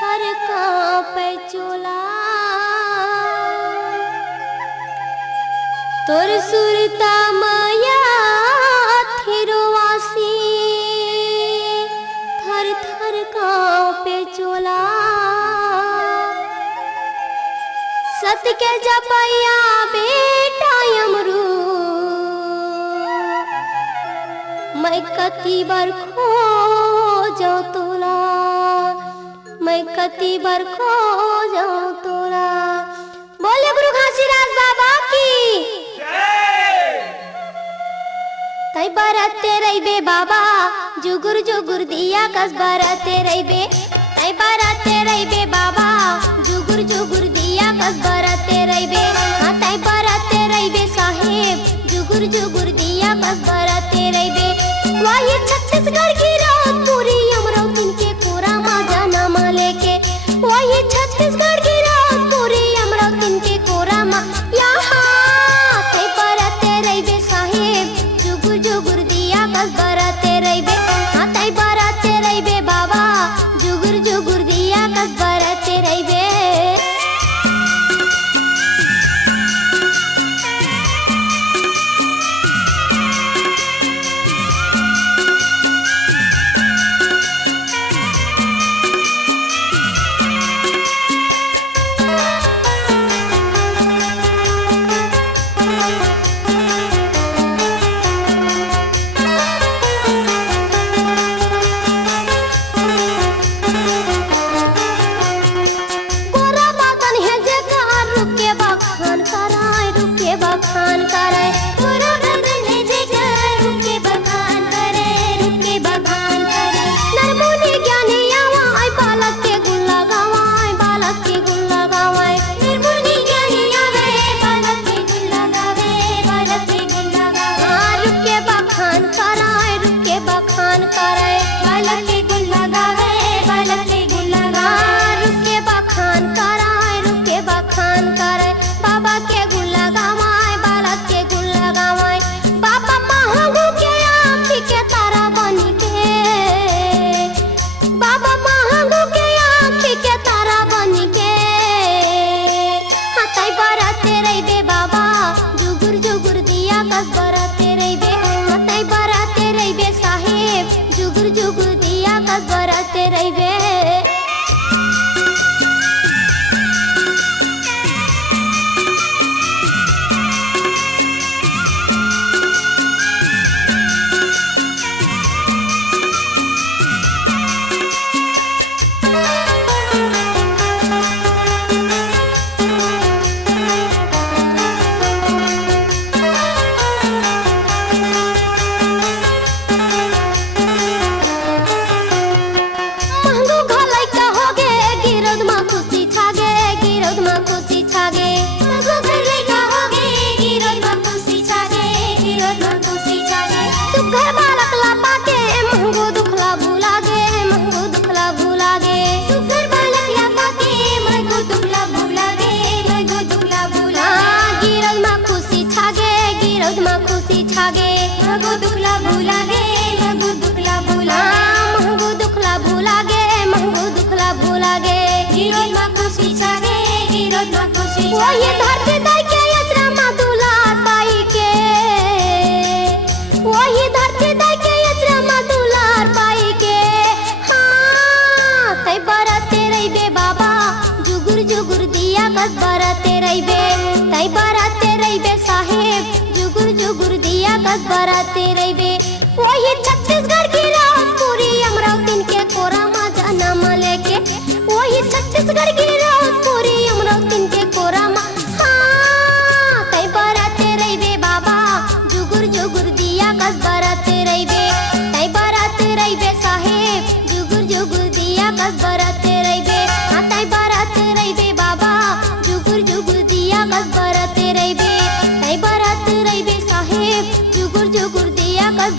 थर कांपे चोला तोर सुरता माया थिरवासी थर थर कांपे चोला सत के जपैया बेटा यमरू मैं कती बार खो जाऊं तोला मैं कती बार खो जाऊं तोला। बोले गुरु घासीदास बाबा की तई बरते रहिबे बाबा जुगुर जुगुर दिया कस बरते रहिबे तई बरते रहिबे बाबा जुगुर जुगुर दिया कस बरते रहिबे हाँ तई बरते रहिबे साहेब जुगुर जुगुर दिया कस बरते रहिबे। वही छत्तीसगढ़ की रात पूरी अमरावती के कोरा माजा नामा लेके वही छत्तीसगढ़ की रात पूरी अमरावती के कोरा मा यहाँ तई बरते रहिबे साहेब जुगुर जुगुर दिया कस बरते रहिबे हाँ तई बरते रहिबे बाबा जुगुर जुगुर दिया कस बरते रहिबे। बखान करे तोरा बदन है जेकर रुके बखान करे नरमुनि ज्ञानी आवाय बालक के गुण लगावाय नरमुनि ज्ञानी आवे बालक के गुण लगावे रुके बखान कराय बालक के गुण लगावे रुके बखान कराय बाबा के गुण लगावा के गुण लगावाय बाबा महंगू के आँखी के तारा बनी के बाबा महंगू के आँखी के तारा बनी के हाँ तई बरते रहिबे बाबा जुगुर जुगुर दिया कस बरते रहिबे हाँ तई बरते रहिबे साहेब जुगुर जुगुर दिया कस बरते रहिबे। वही धरती दाई के यचरा मधुलार पाई के वही धरती दाई के यचरा मधुलार पाई के हाँ तई बरते रहिबे बाबा जुगुर जुगुर दिया कस बरते रहिबे तई बरते रहिबे साहेब जुगुर जुगुर दिया कस बरते रहिबे। वही छत्तीसगढ़ की रात पूरी अमरावती के कोरा माजा नामा लेके वही छत्तीसगढ़ की रात पूरी अमरावती के कोरा मा हाँ तई बरते रहिबे बाबा जुगुर जुगुर दिया कस बरते रहिबे तई बरते रहिबे साहेब जुगुर जुगुर दिया कस बरते रहिबे हाँ तई बरते रहिबे बाबा जुगुर जुगुर दिया कस बरते रहिबे तई बरते रहिबे साहेब जुगुर जुगुर दिया कस